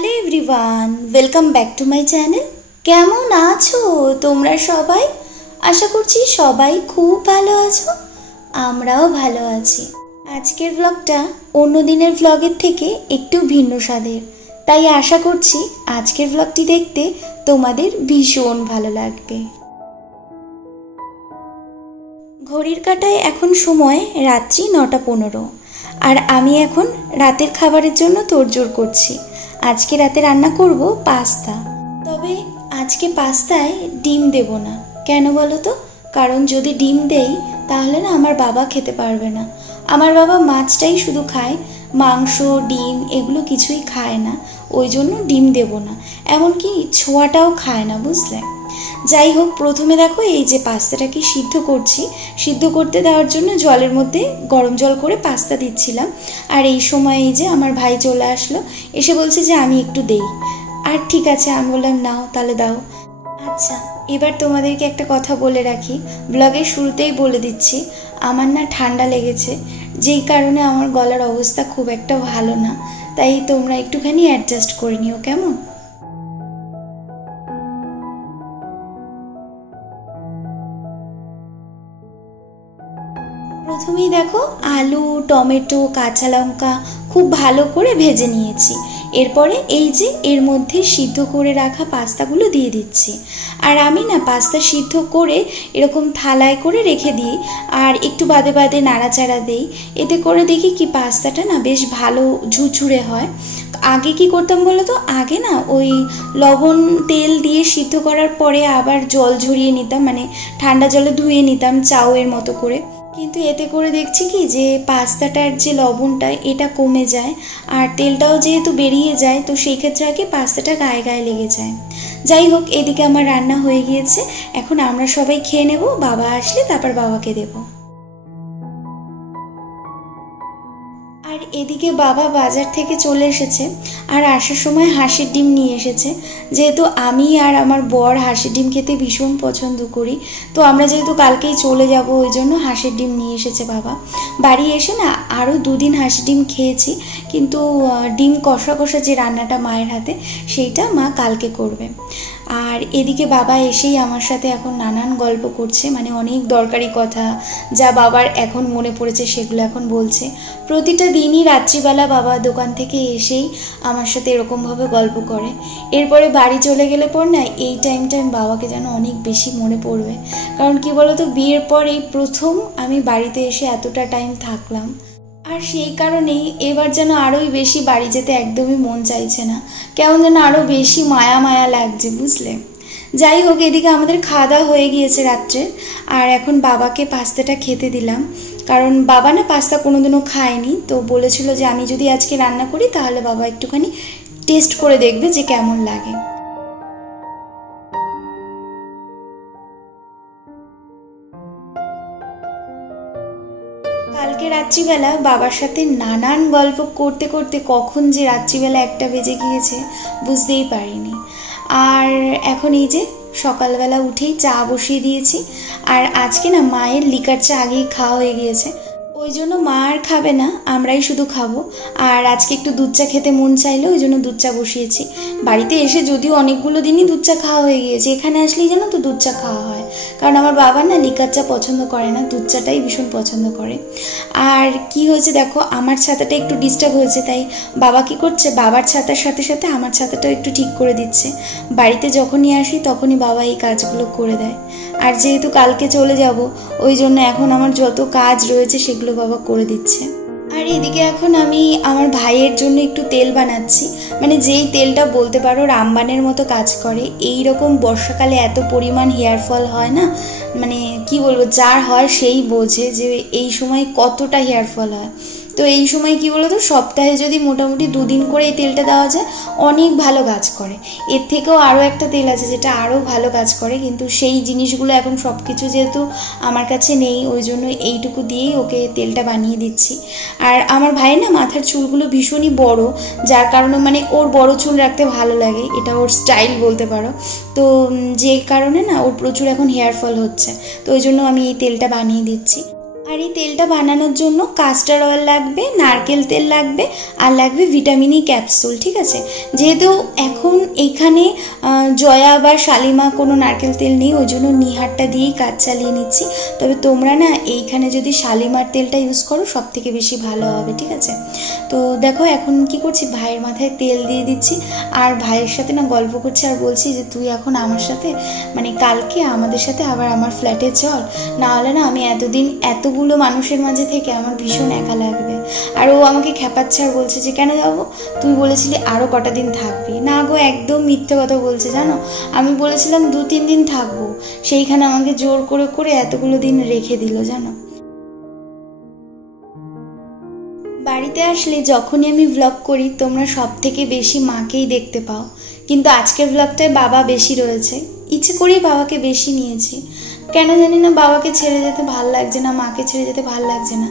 Hello everyone, welcome back to my channel. কেমন আছো তোমরা সবাই? আশা করছি সবাই খুব ভালো আছো, আমরাও ভালো আছি। আজকের ব্লগটা অন্য দিনের ব্লগের থেকে একটু ভিন্ন স্বাদের, তাই আশা করছি আজকের ব্লগটি দেখতে তোমাদের ভীষণ ভালো লাগবে। ঘড়ির কাঁটায় এখন সময় রাত্রি 9:15, আর আমি এখন রাতের খাবারের জন্য তোড়জোড় করছি। আজকে রাতে রান্না করব পাস্তা। তবে আজকে পাস্তায় ডিম দেব না। কেন বলো তো? কারণ যদি ডিম দেই তাহলে না আমার বাবা খেতে পারবে না। আমার বাবা মাছটাই শুধু খায়, মাংস ডিম এগুলো কিছুই খায় না, ওই জন্য ডিম দেব না। এমনকি ছোঁয়াটাও খায় না, বুঝলে? যাই হোক, প্রথমে দেখো এই যে পাস্তাটাকে সিদ্ধ করছি। সিদ্ধ করতে দেওয়ার জন্য জলের মধ্যে গরম জল করে পাস্তা দিচ্ছিলাম। আর এই সময় এই যে আমার ভাই চলে আসলো, এসে বলছে যে আমি একটু দেই। আর ঠিক আছে, আমি বললাম নাও তাহলে দাও। আচ্ছা, এবার তোমাদেরকে একটা কথা বলে রাখি, ব্লগের শুরুতেই বলে দিচ্ছি, আমার না ঠান্ডা লেগেছে, যেই কারণে আমার গলার অবস্থা খুব একটা ভালো না। তাই তোমরা একটুখানি অ্যাডজাস্ট করে নিও, কেমন? প্রথমেই দেখো আলু, টমেটো, কাঁচা লঙ্কা খুব ভালো করে ভেজে নিয়েছি। এরপরে এই যে এর মধ্যে সিদ্ধ করে রাখা পাস্তাগুলো দিয়ে দিচ্ছি। আর আমি না পাস্তা সিদ্ধ করে এরকম থালায় করে রেখে দিই, আর একটু বাদে বাদে নাড়াচাড়া দেই। এতে করে দেখি কি পাস্তাটা না বেশ ভালো ঝুরঝুরে হয়। আগে কি করতাম বলো তো? আগে না ওই লবণ তেল দিয়ে সিদ্ধ করার পরে আবার জল ঝরিয়ে নিতাম, মানে ঠান্ডা জলে ধুয়ে নিতাম চাউয়ের মতো করে। কিন্তু এতে করে দেখছি কি যে পাস্তাটার যে লবণটা এটা কমে যায়, আর তেলটাও যেহেতু বেরিয়ে যায়, তো সেই ক্ষেত্রে আগে পাস্তাটা গায়ে গায়ে লেগে যায়। যাই হোক, এদিকে আমার রান্না হয়ে গিয়েছে, এখন আমরা সবাই খেয়ে নেব, বাবা আসলে তারপর বাবাকে দেবো। আর এদিকে বাবা বাজার থেকে চলে এসেছে, আর আসার সময় হাঁসের ডিম নিয়ে এসেছে। যেহেতু আমি আর আমার বর হাঁসের ডিম খেতে ভীষণ পছন্দ করি, তো আমরা যেহেতু কালকেই চলে যাব ওই জন্য হাঁসের ডিম নিয়ে এসেছে বাবা। বাড়ি এসে না আরও 2 দিন হাঁসের ডিম খেয়েছি, কিন্তু ডিম কষা কষা যে রান্নাটা মায়ের হাতে, সেইটা মা কালকে করবে। আর এদিকে বাবা এসেই আমার সাথে এখন নানান গল্প করছে, মানে অনেক দরকারি কথা যা বাবার এখন মনে পড়েছে সেগুলো এখন বলছে। প্রতিটা দিনই রাত্রিবেলা বাবা দোকান থেকে এসেই আমার সাথে এরকমভাবে গল্প করে। এরপরে বাড়ি চলে গেলে পর না এই টাইমটা আমি বাবাকে যেন অনেক বেশি মনে পড়বে। কারণ কি বলতো, বিয়ের পর এই প্রথম আমি বাড়িতে এসে এতটা টাইম থাকলাম, আর সেই কারণেই এবার যেন আরোই বেশি বাড়ি যেতে একদমই মন চাইছে না, কেমন যেন আরও বেশি মায়া মায়া লাগছে, বুঝলে? যাই হোক, এদিকে আমাদের খাওয়া দাওয়া হয়ে গিয়েছে রাত্রে, আর এখন বাবাকে পাস্তাটা খেতে দিলাম। কারণ বাবা না পাস্তা কোনোদিনও খায়নি, তো বলেছিল যে আমি যদি আজকে রান্না করি তাহলে বাবা একটুখানি টেস্ট করে দেখবে যে কেমন লাগে। কালকে রাত্রিবেলা বাবার সাথে নানান গল্প করতে করতে কখন যে রাত্রিবেলা 1টা বেজে গিয়েছে বুঝতেই পারিনি। আর এখন এই যে সকালবেলা উঠেই চা বসিয়ে দিয়েছি, আর আজকে না মায়ের লিকার চা আগেই খাওয়া হয়ে গিয়েছে, ওই জন্য মা আর খাবে না, আমরাই শুধু খাবো। আর আজকে একটু দুধ চা খেতে মন চাইলো, ওই জন্য দুধ চা বসিয়েছি। বাড়িতে এসে যদিও অনেকগুলো দিনই দুধ চা খাওয়া হয়ে গিয়েছে, এখানে আসলেই যেন তো দুধ চা খাওয়া হয়। কারণ আমার বাবা না লিকার চা পছন্দ করে না, দুধ চাটাই ভীষণ পছন্দ করে। আর কি হয়েছে দেখো, আমার ছাতাটা একটু ডিস্টার্ব হয়েছে, তাই বাবা কি করছে, বাবার ছাতার সাথে সাথে আমার ছাতাটাও একটু ঠিক করে দিচ্ছে। বাড়িতে যখনই আসি তখনই বাবা এই কাজগুলো করে দেয়। আর যেহেতু কালকে চলে যাব, ওই জন্য এখন আমার যত কাজ রয়েছে সেগুলো বাবা করে দিচ্ছে। আর এদিকে এখন আমি আমার ভাইয়ের জন্য একটু তেল বানাচ্ছি, মানে যেই তেলটা বলতে পারো রামবানের মতো কাজ করে। এই রকম বর্ষাকালে এত পরিমাণ হেয়ার ফল হয় না, মানে কি বলবো, যার হয় সেই বোঝে যে এই সময় কতটা হেয়ার ফল হয়। তো এই সময় কি বলো তো, সপ্তাহে যদি মোটামুটি 2 দিন করে এই তেলটা দেওয়া যায় অনেক ভালো কাজ করে। এর থেকেও আরও একটা তেল আছে যেটা আরও ভালো কাজ করে, কিন্তু সেই জিনিসগুলো এখন সব কিছু যেহেতু আমার কাছে নেই, ওই জন্য এইটুকু দিয়েই ওকে তেলটা বানিয়ে দিচ্ছি। আর আমার ভাইয়ের না মাথার চুলগুলো ভীষণই বড়, যার কারণে মানে ওর বড় চুল রাখতে ভালো লাগে, এটা ওর স্টাইল বলতে পারো। তো যে কারণে না ওর প্রচুর এখন হেয়ার ফল হচ্ছে, তো ওই জন্য আমি এই তেলটা বানিয়ে দিচ্ছি। আর এই তেলটা বানানোর জন্য কাস্টার অয়েল লাগবে, নারকেল তেল লাগবে, আর লাগবে ভিটামিন ই ক্যাপসুল। ঠিক আছে, যেহেতু এখন এইখানে জয়া বা শালিমা কোনো নারকেল তেল নেই, ওই জন্য নিহারটা দিয়েই কাজ চালিয়ে নিচ্ছি। তবে তোমরা না এইখানে যদি শালিমার তেলটা ইউজ করো সব থেকে বেশি ভালো হবে। ঠিক আছে, তো দেখো এখন কি করছি, ভাইয়ের মাথায় তেল দিয়ে দিচ্ছি আর ভাইয়ের সাথে না গল্প করছি আর বলছি যে তুই এখন আমার সাথে মানে কালকে আমাদের সাথে আবার আমার ফ্ল্যাটে চল, না হলে না আমি এতদিন এতগুলো মানুষের মাঝে থেকে আমার ভীষণ একা লাগবে। আর ও আমাকে খেপাচ্ছে আর বলছে যে কেন যাবো, তুই বলেছিলি আরও কটা দিন থাকবি। না গো, একদম মিথ্যে কথা বলছে জানো, আমি বলেছিলাম 2-3 দিন থাকবো, সেইখানে আমাকে জোর করে করে এতগুলো দিন রেখে দিল জানো। বাড়িতে আসলে যখনই আমি ভ্লগ করি তোমরা সব থেকে বেশি মাকেই দেখতে পাও, কিন্তু আজকের ভ্লগটায় বাবা বেশি রয়েছে, ইচ্ছে করেই বাবাকে বেশি নিয়েছি। কেন জানি না বাবাকে ছেড়ে যেতে ভাল লাগছে না, মাকে ছেড়ে যেতে ভাল লাগছে না।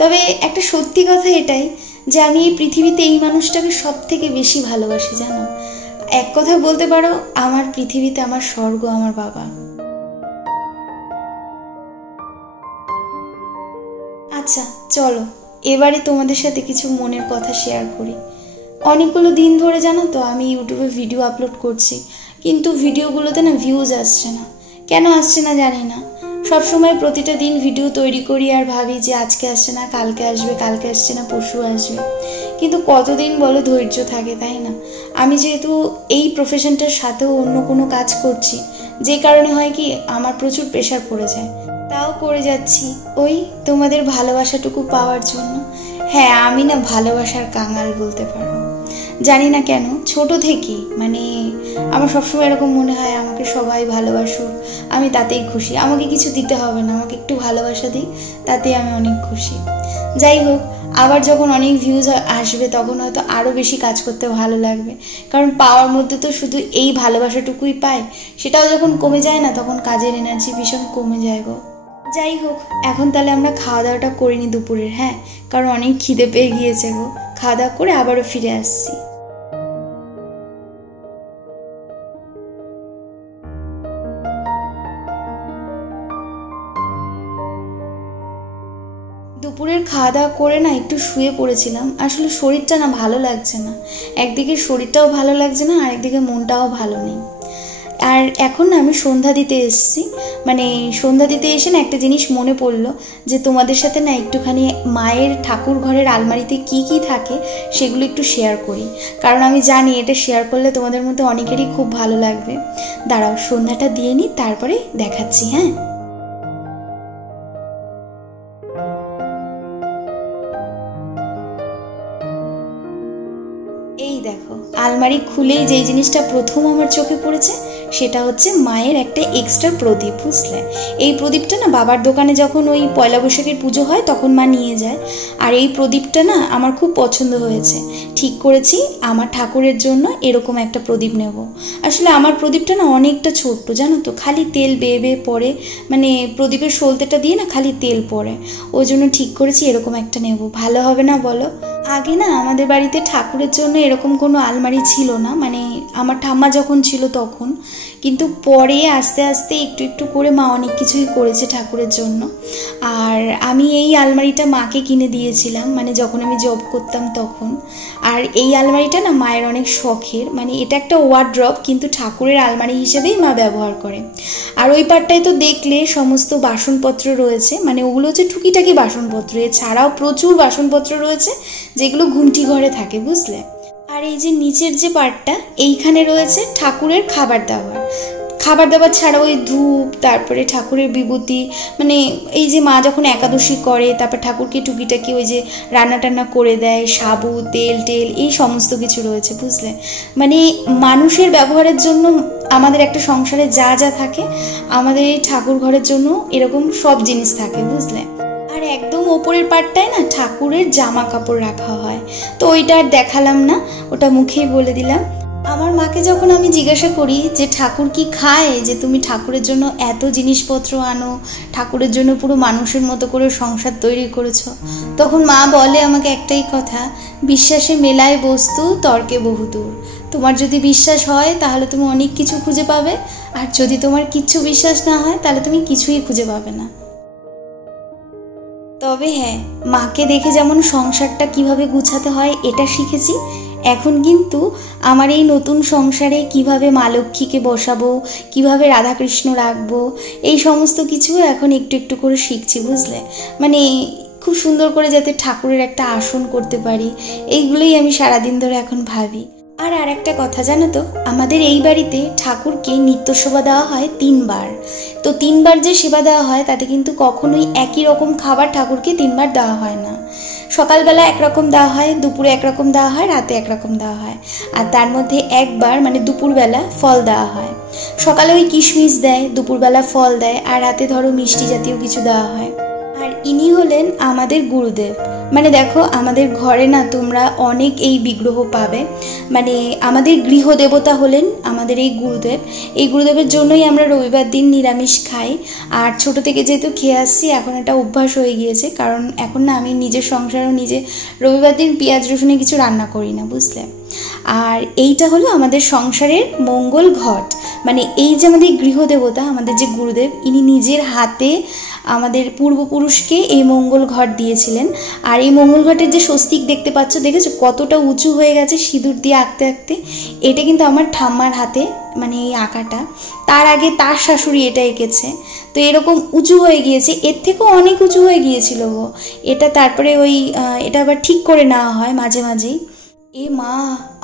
তবে একটা সত্যি কথা এটাই যে আমি এই পৃথিবীতে এই মানুষটাকে সব থেকে বেশি ভালোবাসি জানো। এক কথা বলতে পারো আমার পৃথিবীতে আমার স্বর্গ আমার বাবা। আচ্ছা চলো এবারে তোমাদের সাথে কিছু মনের কথা শেয়ার করি। অনেকগুলো দিন ধরে জানো তো আমি ইউটিউবে ভিডিও আপলোড করছি, কিন্তু ভিডিওগুলোতে না ভিউজ আসছে না। কেন আসছে না জানি না। সবসময় প্রতিটা দিন ভিডিও তৈরি করি আর ভাবি যে আজকে আসছে না, কালকে আসবে, কালকে আসছে না, পরশু আসবে, কিন্তু কতদিন বলো ধৈর্য থাকে, তাই না? আমি যেহেতু এই প্রফেশনটার সাথেও অন্য কোনো কাজ করছি, যে কারণে হয় কি আমার প্রচুর প্রেশার পড়ে যায়, তাও করে যাচ্ছি ওই তোমাদের ভালোবাসাটুকু পাওয়ার জন্য। হ্যাঁ, আমি না ভালোবাসার কাঙাল বলতে পারো। জানি না কেন ছোট থেকেই মানে আমার সবসময় এরকম মনে হয় আমাকে সবাই ভালোবাসুক, আমি তাতেই খুশি, আমাকে কিছু দিতে হবে না, আমাকে একটু ভালোবাসা দিই, তাতেই আমি অনেক খুশি। যাই হোক, আবার যখন অনেক ভিউজ আসবে তখন হয়তো আরও বেশি কাজ করতে ভালো লাগবে, কারণ পাওয়ার মধ্যে তো শুধু এই ভালোবাসাটুকুই পাই, সেটাও যখন কমে যায় না তখন কাজের এনার্জি ভীষণ কমে যায় গো। যাই হোক, এখন তাহলে আমরা খাওয়া দাওয়াটা করে নিই দুপুরের, হ্যাঁ, কারণ অনেক খিদে পেয়ে গিয়েছে গো। খাওয়া দাওয়া করে আবারও ফিরে আসছি। দুপুরের খাওয়া দাওয়া করে না একটু শুয়ে পড়েছিলাম, আসলে শরীরটা না ভালো লাগছে না, একদিকে শরীরটাও ভালো লাগছে না আর একদিকে মনটাও ভালো নেই। আর এখন না আমি সন্ধ্যা দিতে এসেছি, মানে সন্ধ্যা দিতে এসে না একটা জিনিস মনে পড়লো যে তোমাদের সাথে না একটুখানি মায়ের ঠাকুর ঘরের আলমারিতে কি কি থাকে সেগুলো একটু শেয়ার করি, কারণ আমি জানি এটা শেয়ার করলে তোমাদের মধ্যে অনেকেরই খুব ভালো লাগবে। দাঁড়াও সন্ধ্যাটা দিয়ে নিই, তারপরে দেখাচ্ছি। হ্যাঁ, এই দেখো আলমারি খুলেই যেই জিনিসটা প্রথম আমার চোখে পড়েছে সেটা হচ্ছে মায়ের একটা এক্সট্রা প্রদীপ, বুঝলে? এই প্রদীপটা না বাবার দোকানে যখন ওই পয়লা বৈশাখের পুজো হয় তখন মা নিয়ে যায়, আর এই প্রদীপটা না আমার খুব পছন্দ হয়েছে। ঠিক করেছি আমার ঠাকুরের জন্য এরকম একটা প্রদীপ নেব। আসলে আমার প্রদীপটা না অনেকটা ছোট্ট জানো তো, খালি তেল বেয়ে বেয়ে পড়ে, মানে প্রদীপের সলতেটা দিয়ে না খালি তেল পড়ে, ওই জন্য ঠিক করেছি এরকম একটা নেব। ভালো হবে না বলো? আগে না আমাদের বাড়িতে ঠাকুরের জন্য এরকম কোনো আলমারি ছিল না, মানে আমার ঠাম্মা যখন ছিল তখন, কিন্তু পরে আস্তে আস্তে একটু একটু করে মা অনেক কিছুই করেছে ঠাকুরের জন্য। আর আমি এই আলমারিটা মাকে কিনে দিয়েছিলাম, মানে যখন আমি জব করতাম তখন। আর এই আলমারিটা না মায়ের অনেক শখের, মানে এটা একটা ওয়ার্ড্রপ কিন্তু ঠাকুরের আলমারি হিসেবেই মা ব্যবহার করে। আর ওই পাটটায় তো দেখলে সমস্ত বাসনপত্র রয়েছে, মানে ওগুলো হচ্ছে টুকিটাকি বাসনপত্র, এছাড়াও প্রচুর বাসনপত্র রয়েছে যেগুলো ঘুমটি ঘরে থাকে, বুঝলে? আর এই যে নিচের যে পার্টটা এইখানে রয়েছে ঠাকুরের খাবার দাবার ছাড়া ওই ধূপ, তারপরে ঠাকুরের বিভূতি, মানে এই যে মা যখন একাদশী করে তারপর ঠাকুরকে টুকিটাকি ওই যে রান্না টান্না করে দেয়, সাবু তেল টেল এই সমস্ত কিছু রয়েছে, বুঝলে? মানে মানুষের ব্যবহারের জন্য আমাদের একটা সংসারে যা যা থাকে আমাদের এই ঠাকুর ঘরের জন্য এরকম সব জিনিস থাকে, বুঝলে? আর একদম ওপরের পাটটায় না ঠাকুরের জামা কাপড় রাখা হয়, তো ওইটা আর দেখালাম না, ওটা মুখেই বলে দিলাম। আমার মাকে যখন আমি জিজ্ঞাসা করি যে ঠাকুর কি খায় যে তুমি ঠাকুরের জন্য এত জিনিসপত্র আনো, ঠাকুরের জন্য পুরো মানুষের মতো করে সংসার তৈরি করেছো, তখন মা বলে আমাকে একটাই কথা, বিশ্বাসে মেলায় বস্তু তর্কে বহুদূর। তোমার যদি বিশ্বাস হয় তাহলে তুমি অনেক কিছু খুঁজে পাবে, আর যদি তোমার কিচ্ছু বিশ্বাস না হয় তাহলে তুমি কিছুই খুঁজে পাবে না। তবে হ্যাঁ, মাকে দেখে যেমন সংসারটা কিভাবে গুছাতে হয় এটা শিখেছি, এখন কিন্তু আমার এই নতুন সংসারে কিভাবে মা লক্ষ্মীকে বসাবো, কিভাবে রাধাকৃষ্ণ রাখবো, এই সমস্ত কিছু এখন একটু একটু করে শিখছি, বুঝলে। মানে খুব সুন্দর করে যাতে ঠাকুরের একটা আসন করতে পারি, এইগুলোই আমি সারাদিন ধরে এখন ভাবি। আর একটা কথা জানো তো, আমাদের এই বাড়িতে ঠাকুরকে নিত্য সেবা দেওয়া হয় 3 বার। তো 3 বার যে সেবা দেওয়া হয় তাতে কিন্তু কখনোই একই রকম খাবার ঠাকুরকে 3 বার দেওয়া হয় না। সকালবেলা একরকম দেওয়া হয়, দুপুরে একরকম দেওয়া হয়, রাতে একরকম দেওয়া হয়। আর তার মধ্যে একবার মানে দুপুরবেলা ফল দেওয়া হয়। সকালে ওই কিশমিশ দেয়, দুপুরবেলা ফল দেয়, আর রাতে ধরো মিষ্টি জাতীয় কিছু দেওয়া হয়। আর ইনি হলেন আমাদের গুরুদেব। মানে দেখো, আমাদের ঘরে না তোমরা অনেক এই বিগ্রহ পাবে, মানে আমাদের গৃহদেবতা হলেন আমাদের এই গুরুদেব। এই গুরুদেবের জন্যই আমরা রবিবার দিন নিরামিষ খাই। আর ছোট থেকে যেহেতু খেয়ে আসছি, এখন এটা অভ্যাস হয়ে গিয়েছে, কারণ এখন না আমি নিজের সংসারেও নিজে রবিবার দিন পেঁয়াজ রসুনে কিছু রান্না করি না, বুঝলে। আর এইটা হলো আমাদের সংসারের মঙ্গল ঘট। মানে এই যে আমাদের গৃহদেবতা, আমাদের যে গুরুদেব, ইনি নিজের হাতে আমাদের পূর্বপুরুষকে এই মঙ্গল ঘট দিয়েছিলেন। আর এই মঙ্গল ঘটের যে স্বস্তিক দেখতে পাচ্ছ, দেখেছো কতটা উঁচু হয়ে গেছে সিঁদুর দিয়ে আঁকতে আঁকতে। এটা কিন্তু আমার ঠাম্মার হাতে, মানে এই আঁকাটা। তার আগে তার শাশুড়ি এটা এঁকেছে, তো এরকম উঁচু হয়ে গিয়েছে, এর থেকেও অনেক উঁচু হয়ে গিয়েছিল গো এটা। তারপরে এটা আবার ঠিক করে নেওয়া হয় মাঝে মাঝেই। এ মা,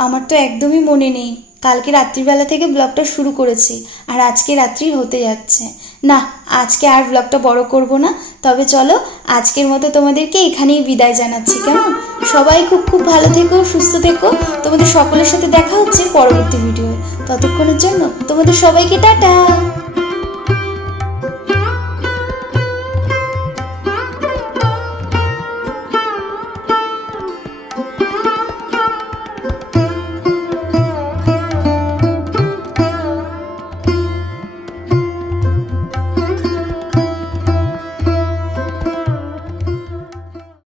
আমার তো একদমই মনে নেই। কালকে রাত্রিবেলা থেকে ব্লগটা শুরু করেছি, আর আজকে রাত্রি হতে যাচ্ছে। না, আজকে আর ব্লগটা বড় করব না। তবে চলো, আজকের মতো তোমাদেরকে এখানেই বিদায় জানাচ্ছি, কেমন? সবাই খুব খুব ভালো থেকো, সুস্থ থেকো। তোমাদের সকলের সাথে দেখা হচ্ছে পরবর্তী ভিডিও। ততক্ষণের জন্য তোমাদের সবাইকে টাটা।